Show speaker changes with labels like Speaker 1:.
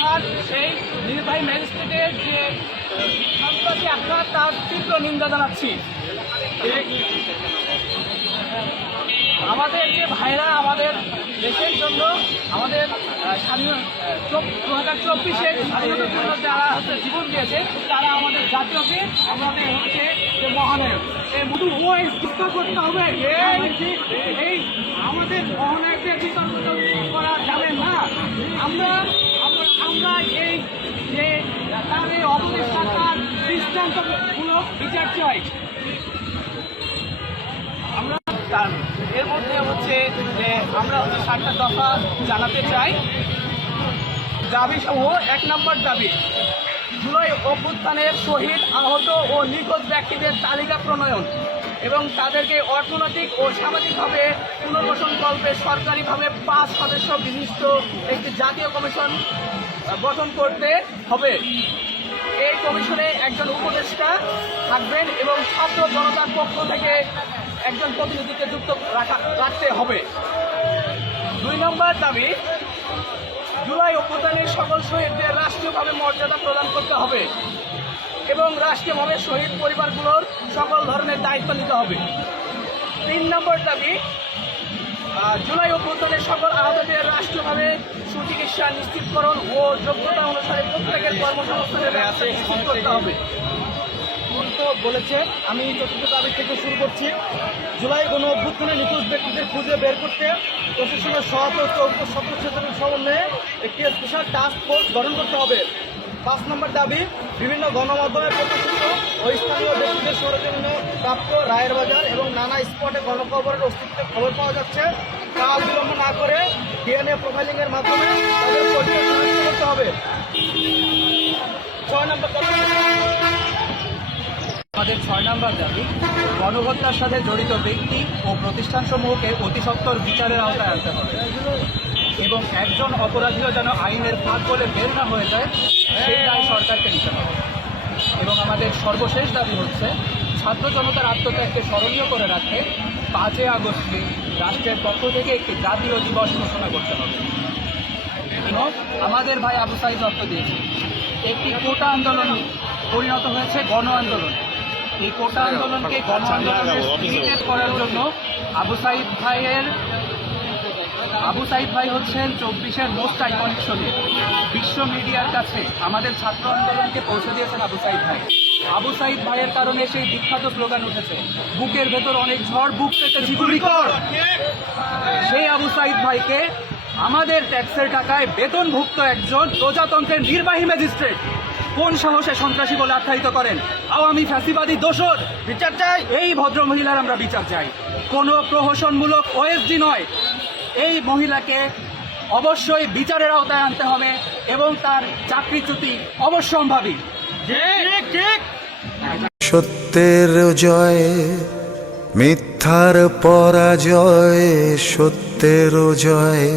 Speaker 1: আঘাত সেই নির্বাহী ম্যাজিস্ট্রেটের যে সন্ত্রাসী আঘাত তার তীব্র নিন্দা জানাচ্ছি। আমাদের যে ভাইরা, আমাদের দেশের জন্য, আমাদের স্বাধীন দু হাজার চব্বিশের স্বাধীনতার জন্য যারা হচ্ছে জীবন দিয়েছে, তারা আমাদের জাতীয়কে, আমাদের হচ্ছে যে মহানায়ক এই শুধু ওই চিন্তা করতে হবে। এই আমাদের মহানায়কদের বিতর্ক করা যাবে না। আমরা আমরা এই যে তার এই অপদেষ্টার দৃষ্টান্তমূলক বিচার চাই। আমরা তার এর মধ্যে হচ্ছে যে আমরা হচ্ছে সাতটা দফা জানাতে চাই। দাবি সমূহ, এক নম্বর দাবি, জুলাই অভ্যুত্থানের শহীদ আহত ও নিখোঁজ ব্যক্তিদের তালিকা প্রণয়ন। এবং তাদেরকে অর্থনৈতিক ও সামাজিকভাবে পুনর্বাসন কল্পে সরকারিভাবে পাঁচ সদস্য বিশিষ্ট একটি জাতীয় কমিশন গঠন করতে হবে। এই কমিশনে একজন উপদেষ্টা থাকবেন এবং ছাত্র জনতার পক্ষ থেকে একজন প্রতিনিধিকে যুক্ত রাখা, রাখতে হবে। দুই নম্বর দাবি, জুলাই অভ্যুত্থানের সকল শহীদদের রাষ্ট্রীয়ভাবে মর্যাদা প্রদান করতে হবে। এবং রাষ্ট্রীয়ভাবে শহীদ পরিবারগুলোর সকল ধরনের দায়িত্ব নিতে হবে। তিন নম্বর দাবি জুলাই অভ্যুত্থানের সকল আহতদের রাষ্ট্রীয়ভাবে সুচিকিৎসা নিশ্চিতকরণ ও যোগ্যতা অনুসারে প্রত্যেকের কর্মসংস্থানের ব্যবস্থা নিশ্চিত করতে হবে।
Speaker 2: বলেছে, আমি চতুর্থ দাবি থেকে শুরু করছি, জুলাই গণ অভ্যুত্থানে নিখোঁজ ব্যক্তিদের খুঁজে বের করতে প্রশাসনের সহায়ত চৌদ্দ সদস্যদের সমন্বয়ে একটি স্পেশাল টাস্ক ফোর্স গঠন করতে হবে। পাঁচ নম্বর দাবি, বিভিন্ন গণমাধ্যমে প্রকাশিত ও স্থানীয় ব্যক্তিদের সরজমিন প্রাপ্ত রায়ের বাজার এবং নানা স্পটে গণখবরের অস্তিত্বের খবর পাওয়া যাচ্ছে। তা বিলম্ব না করে ডিএনএ প্রোফাইলিংয়ের মাধ্যমে তাদের করতে হবে। ছয় নম্বর
Speaker 1: আমাদের ছয় নম্বর দাবি, গণহত্যার সাথে জড়িত ব্যক্তি ও প্রতিষ্ঠানসমূহকে অতি সত্বর বিচারের আওতায় আনতে হবে। এবং একজন অপরাধীও যেন আইনের ফাঁক বলে বের না হয়ে যায়, সেই দায় সরকারকে নিতে হবে এবং আমাদের সর্বশেষ দাবি হচ্ছে ছাত্র জনতার আত্মত্যাগকে স্মরণীয় করে রাখতে পাঁচই আগস্টে রাষ্ট্রের পক্ষ থেকে একটি জাতীয় দিবস ঘোষণা করতে হবে। আমাদের ভাই আবু সাইদ রক্ত দিয়েছে একটি কোটা আন্দোলন পরিণত হয়েছে গণ আন্দোলন। এই কোটা আন্দোলনকে গণ আন্দোলনের করার জন্য আবু সাইদ ভাইয়ের আবু সাইদ ভাই হচ্ছেন চব্বিশের মোস্ট আইকনিক শহীদ বিশ্ব মিডিয়ার কাছে আমাদের ছাত্র আন্দোলনকে পৌঁছে দিয়েছেন আবু সাইদ ভাই। আবু সাইদ ভাইয়ের কারণে সেই বিখ্যাত স্লোগান উঠেছে বুকের ভেতর অনেক ঝড় বুক পেতে কর সেই আবু সাইদ ভাইকে আমাদের ট্যাক্সের টাকায় বেতনভুক্ত একজন প্রজাতন্ত্রের নির্বাহী ম্যাজিস্ট্রেট। কোন সাহসে সন্ত্রাসী বলে আখ্যায়িত করেন? আওয়ামী ফ্যাসিবাদী দোষর। বিচার চাই। এই ভদ্র মহিলার আমরা বিচার চাই। কোনো প্রহসনমূলক ওএসডি নয়। এই মহিলাকে অবশ্যই বিচারের আওতায় আনতে হবে এবং তার চাকরিচ্যুতি অবশ্যম্ভাবী। ঠিক ঠিক।
Speaker 3: সত্যের জয় মিথ্যার পরাজয় সত্যের জয়।